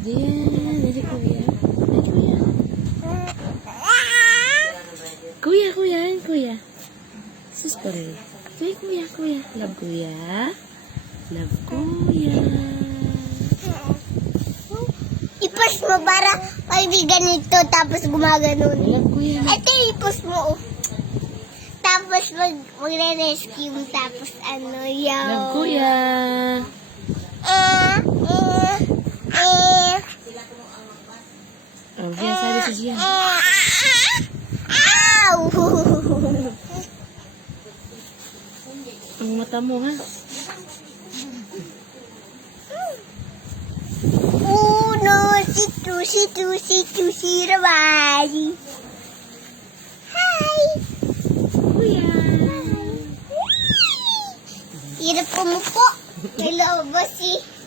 Diyan, hindi kuya. Ay, kuya. Kuya, yan, kuya. Sus pa rin. Kuya. Love kuya. Love kuya. Ipos mo para pag di ganito tapos gumaganon. Love kuya. Ito ipos mo. Tapos magre-rescue mo tapos ano yaw. Love kuya. Oh, yan, sabi si Gian. Ow! Ang mata mo, ha? Uno, si Rawali. Hi! Kuya. Hirap umupo. Hello, bossy.